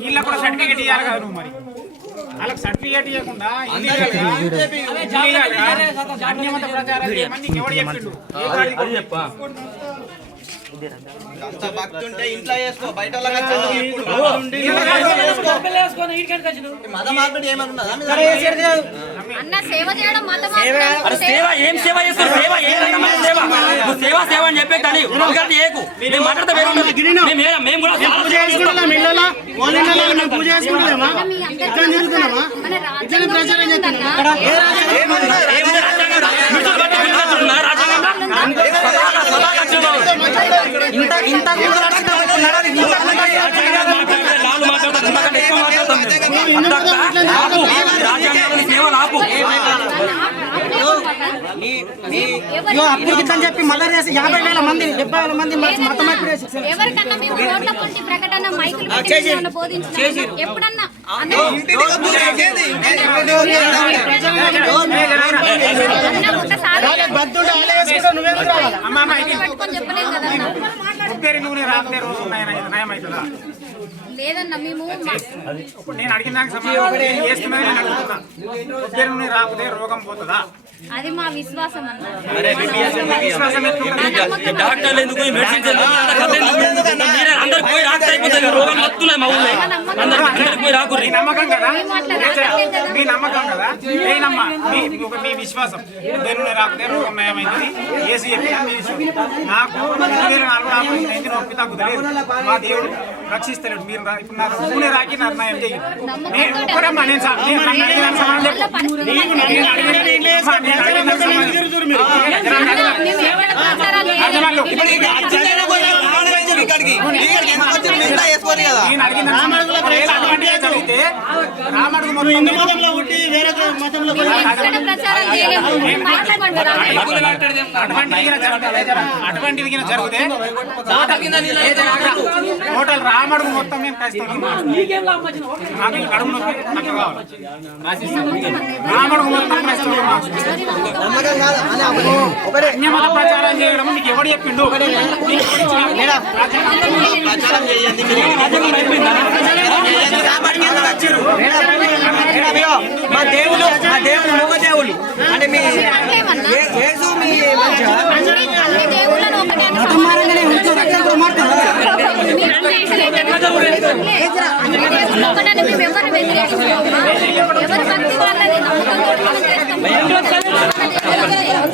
వీళ్ళ కూడా సర్టిఫికేట్ ఇవ్వాలి కదా నువ్వు మరి వాళ్ళకి సర్టిఫికేట్ ఇవ్వకుండా అన్యమత ప్రచారం చేయమని ఎవడు చెప్పిండు భక్తుంటే ఇంట్లో చేసుకో బయట సేవ ఏం సేవ చేస్తారు సేవ సేవ అని చెప్పే కానీ మేము మాట్లాడితే మేము కూడా పూజ చేసుకుంటున్నామా ఇట్లా తిరుగుతున్నామా ఇట్లా ప్రచారం చేస్తున్నామా అప్పుడు ఇట్లని చెప్పి మళ్ళీ 50,000 మంది 70,000 మంది ఎప్పుడన్నా లేదన్నా మేము నేను అడిగిన దానికి సమాధానం చేస్తున్నా నేను అడుగుతున్నా రాకపోతే రోగం పోతుందా అది మా విశ్వాసం అన్న డాక్టర్లు ఎందుకు మెడిసిన్స్ అందరు పోయి రాకపోతే అయిపోతుంది రోగం వస్తున్నాయి మా ఊళ్ళో అందరు పోయి రాకుర్రి నమ్మకం కదా మీ నమ్మకం కదా ఏనమ్మా మీ విశ్వాసం దేవుని రాకపోతే రోగం నయమైంది ఏసీ నాకు 2004 ఆపరేషన్ అయింది నొప్పి తగ్గుతలేదు మా దేవుడు రక్షిస్తలేడు మీరు ఇప్పుడు నా నూనె రాకి నిర్ణయం చేయండి నేను ఒక్కడమ్మా నేను అటువంటిది జరిగితే టోటల్ రామడుగు మొత్తం మేము కడుపు నొప్పి నాకు కావాలి రామడుగు మొత్తం అన్యమత ప్రచారం చేయడం నీకు ఎవడు చెప్పిండు మా దేవుడు మూగ దేవుడు అంటే మీ ఎవరు భక్తి వాళ్ళని నమ్మకం